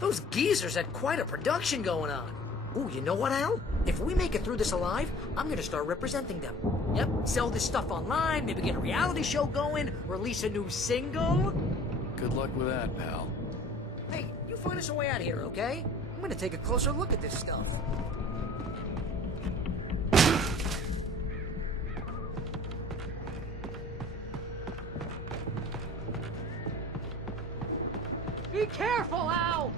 Those geezers had quite a production going on. Ooh, you know what, Al? If we make it through this alive, I'm gonna start representing them. Yep, sell this stuff online, maybe get a reality show going, release a new single. Good luck with that, pal. Hey, you find us a way out of here, okay? I'm gonna take a closer look at this stuff. Be careful, Al!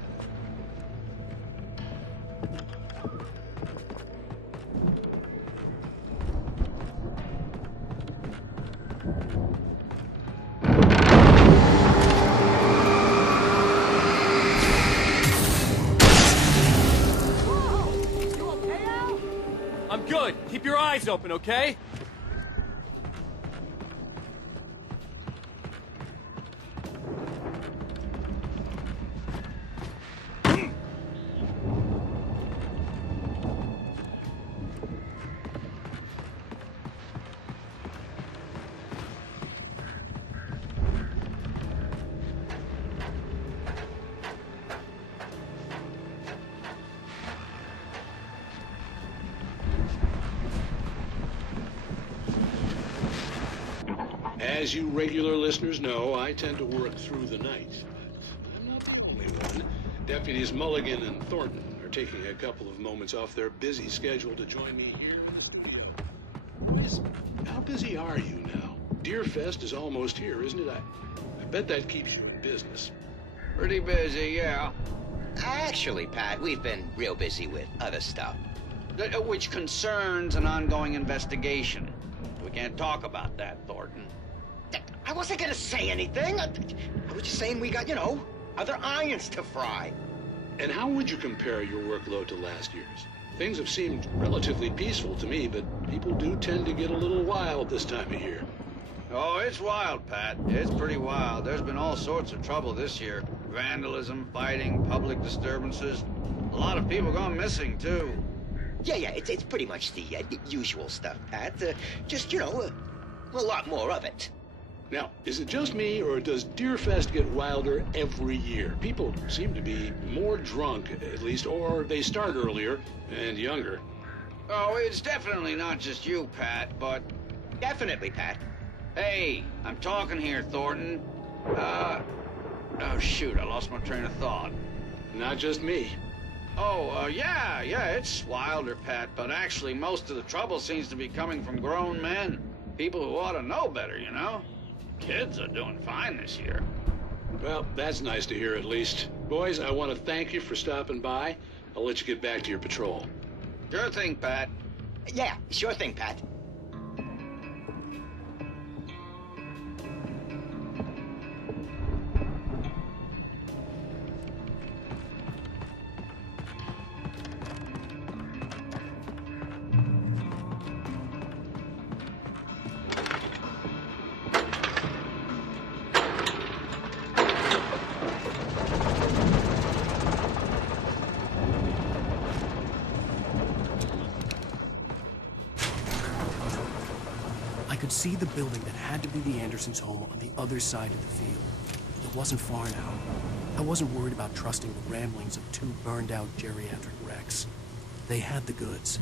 I'm good. Keep your eyes open, okay? As you regular listeners know, I tend to work through the night. But I'm not the only one. Deputies Mulligan and Thornton are taking a couple of moments off their busy schedule to join me here in the studio. Miss, how busy are you now? Deerfest is almost here, isn't it? I bet that keeps you in business. Pretty busy, yeah. Actually, Pat, we've been real busy with other stuff. Which concerns an ongoing investigation. We can't talk about that, Thornton. I wasn't gonna say anything. I was just saying we got, other irons to fry. And how would you compare your workload to last year's? Things have seemed relatively peaceful to me, but people do tend to get a little wild this time of year. Oh, it's wild, Pat. It's pretty wild. There's been all sorts of trouble this year. Vandalism, fighting, public disturbances. A lot of people gone missing, too. Yeah, it's pretty much the usual stuff, Pat. Just, a lot more of it. Now, is it just me, or does Deerfest get wilder every year? People seem to be more drunk, at least, or they start earlier and younger. Oh, it's definitely not just you, Pat, but... Definitely, Pat. Hey, I'm talking here, Thornton. Oh, shoot, I lost my train of thought. Not just me. Oh, yeah, it's wilder, Pat, but actually most of the trouble seems to be coming from grown men. People who ought to know better, Kids are doing fine this year. Well, that's nice to hear at least. Boys, I want to thank you for stopping by. I'll let you get back to your patrol. Sure thing, Pat. Yeah, sure thing, Pat. I could see the building that had to be the Andersons' home on the other side of the field. It wasn't far now. I wasn't worried about trusting the ramblings of two burned-out geriatric wrecks. They had the goods.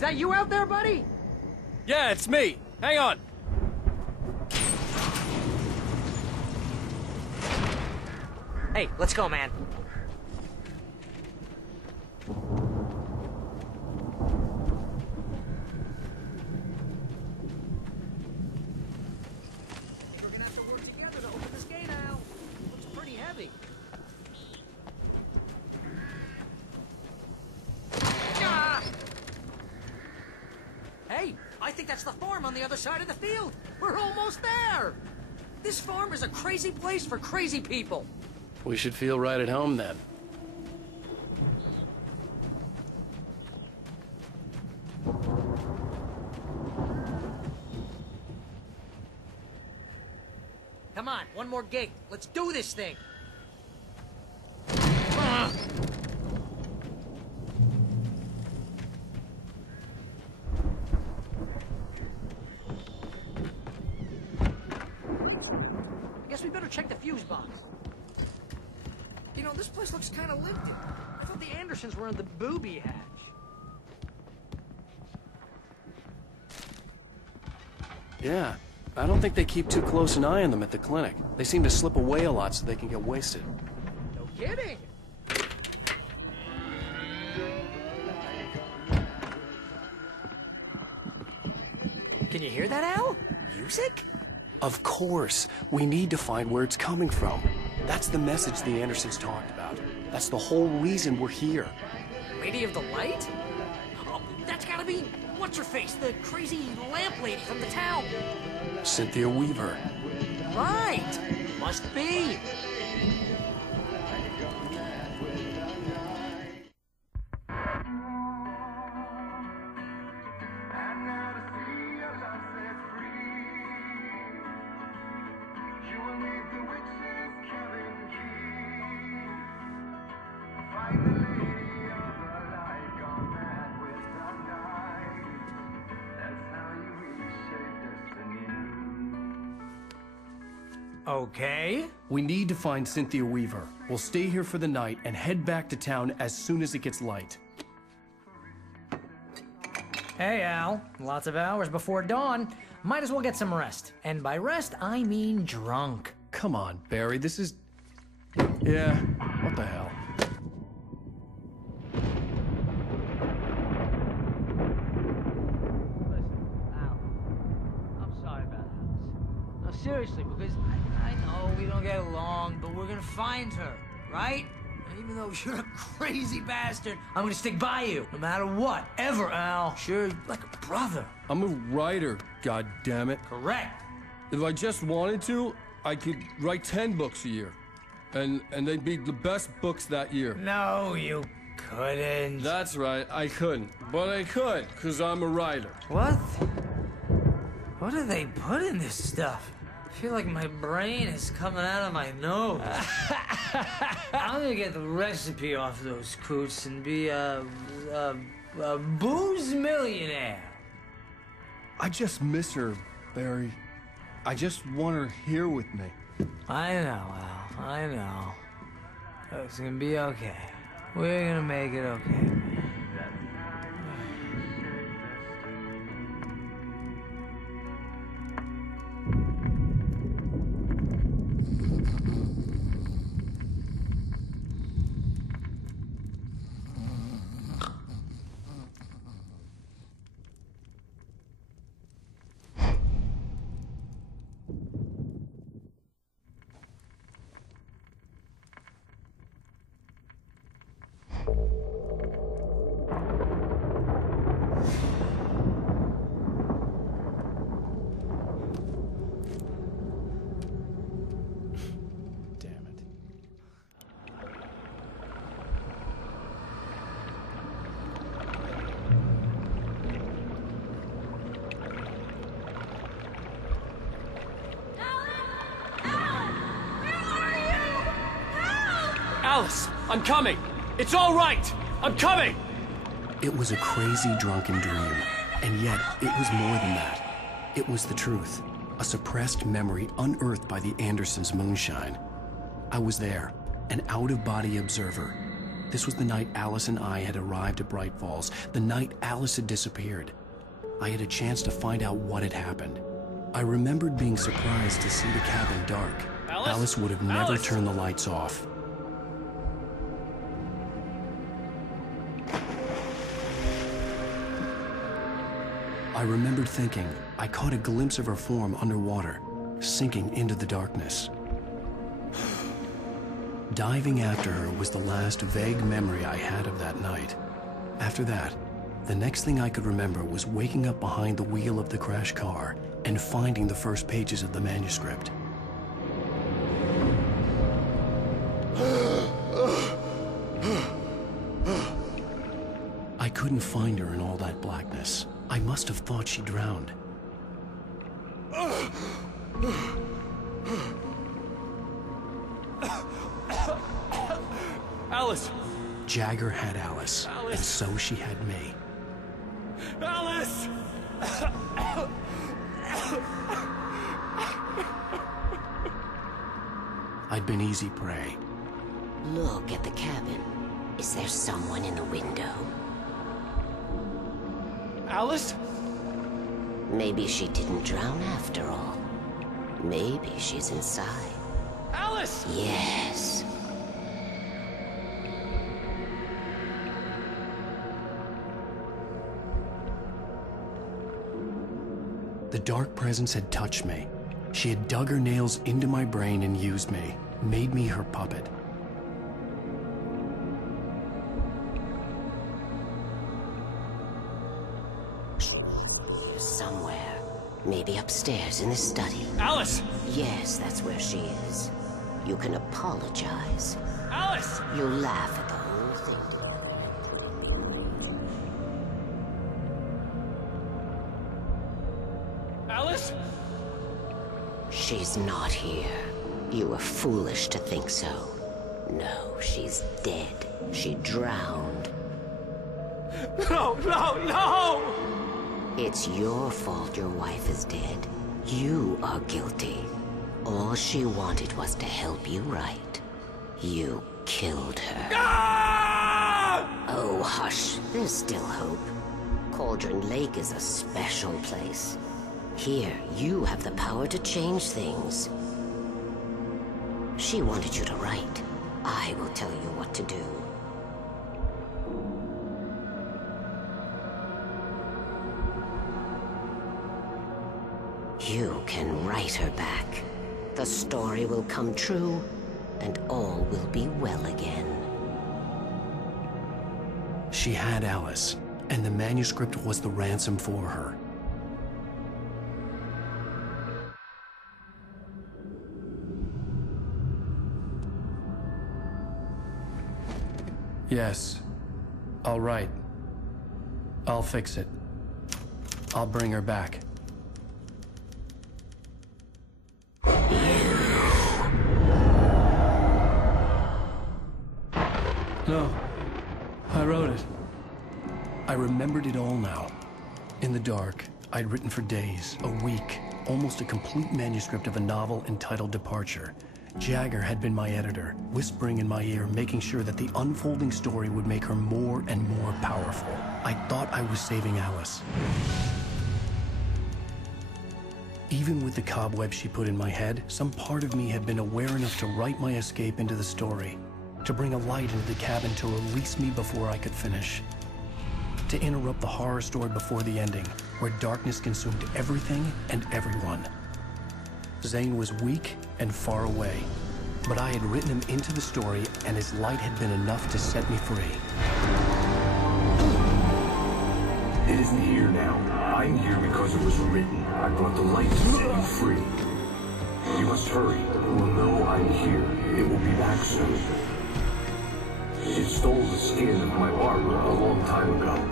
Is that you out there, buddy? Yeah, it's me. Hang on. Hey, let's go, man. We're gonna have to work together to open this gate, Al. Looks pretty heavy. Ah! Hey, I think that's the farm on the other side of the field. We're almost there. This farm is a crazy place for crazy people. We should feel right at home then. Come on, one more gate. Let's do this thing. Guess we better check the fuse box. You know, this place looks kind of lifted. I thought the Andersons were on the booby hatch. Yeah, I don't think they keep too close an eye on them at the clinic. They seem to slip away a lot so they can get wasted. No kidding. Can you hear that, Al? Music? Of course. We need to find where it's coming from. That's the message the Andersons talked about. That's the whole reason we're here. Lady of the Light? Oh, that's gotta be... What's-her-face? The crazy lamp lady from the town. Cynthia Weaver. Right. Must be. Okay. We need to find Cynthia Weaver. We'll stay here for the night and head back to town as soon as it gets light. Hey, Al. Lots of hours before dawn. Might as well get some rest. And by rest, I mean drunk. Come on, Barry, this is... Yeah, what the hell? Listen, Al. I'm sorry about Alice. No, seriously, because I know we don't get along, but we're gonna find her, right? And even though you're a crazy bastard, I'm gonna stick by you, no matter what, ever, Al. Sure, like a brother. I'm a writer, goddammit. Correct. If I just wanted to, I could write 10 books a year. And they'd be the best books that year. No, you couldn't. That's right, I couldn't. But I could, because I'm a writer. What? What do they put in this stuff? I feel like my brain is coming out of my nose. I'm gonna get the recipe off those coots and be a booze millionaire. I just miss her, Barry. I just want her here with me. I know, Al. I know. It's gonna be okay. We're gonna make it okay, man. Alice, I'm coming. It's all right. I'm coming. It was a crazy drunken dream, and yet it was more than that. It was the truth, a suppressed memory unearthed by the Andersons' moonshine. I was there, an out-of-body observer, This was the night Alice and I had arrived at Bright Falls, the night Alice had disappeared. I had a chance to find out what had happened. I remembered being surprised to see the cabin dark. Alice would have never turned the lights off. I remembered thinking I caught a glimpse of her form underwater, sinking into the darkness. Diving after her was the last vague memory I had of that night. After that, the next thing I could remember was waking up behind the wheel of the crashed car and finding the first pages of the manuscript. I couldn't find her in all that blackness. I must have thought she drowned. Alice! Jagger had Alice, and so she had me. Alice! I'd been easy prey. Look at the cabin. Is there someone in the window? Alice? Maybe she didn't drown after all. Maybe she's inside. Alice! Yes. The dark presence had touched me. She had dug her nails into my brain and used me, made me her puppet. Somewhere. Maybe upstairs in the study. Alice! Yes, that's where she is. You can apologize. Alice! You'll laugh at the whole thing. Alice? She's not here. You were foolish to think so. No, she's dead. She drowned. No, no, no! It's your fault your wife is dead. You are guilty. All she wanted was to help you right. You killed her. Ah! Oh, hush. There's still hope. Cauldron Lake is a special place. Here, you have the power to change things. She wanted you to write. I will tell you what to do. You can write her back. The story will come true, and all will be well again. She had Alice, and the manuscript was the ransom for her. Yes. I'll write. I'll fix it. I'll bring her back. No. I wrote it. I remembered it all now. In the dark, I'd written for days, a week, almost a complete manuscript of a novel entitled Departure. Jagger had been my editor, whispering in my ear, making sure that the unfolding story would make her more and more powerful. I thought I was saving Alice. Even with the cobwebs she put in my head, some part of me had been aware enough to write my escape into the story, to bring a light into the cabin to release me before I could finish, to interrupt the horror story before the ending, where darkness consumed everything and everyone. Zane was weak and far away, but I had written him into the story, and his light had been enough to set me free. It isn't here now. I'm here because it was written. I brought the light to set you free. You must hurry. It will know I'm here. It will be back soon. It stole the skin of my Barbara a long time ago.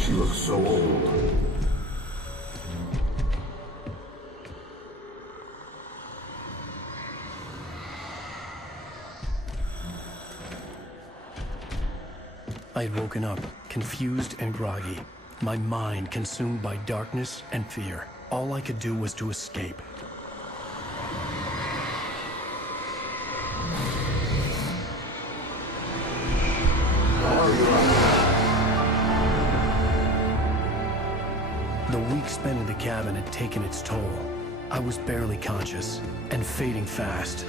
She looks so old. I had woken up, confused and groggy, my mind consumed by darkness and fear. All I could do was to escape. week spent in the cabin had taken its toll. I was barely conscious, and fading fast.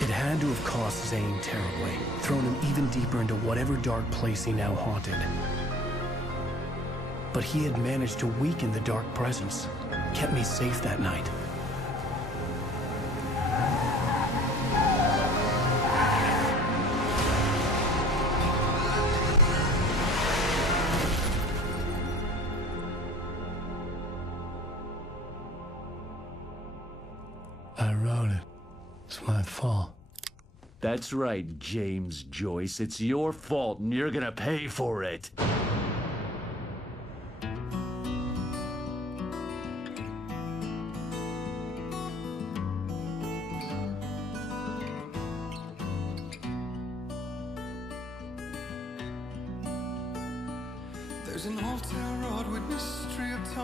It had to have cost Zane terribly, thrown him even deeper into whatever dark place he now haunted. But he had managed to weaken the dark presence, kept me safe that night. I wrote it. It's my fault. That's right, James Joyce. It's your fault, and you're gonna pay for it. There's an old town road with mystery of time.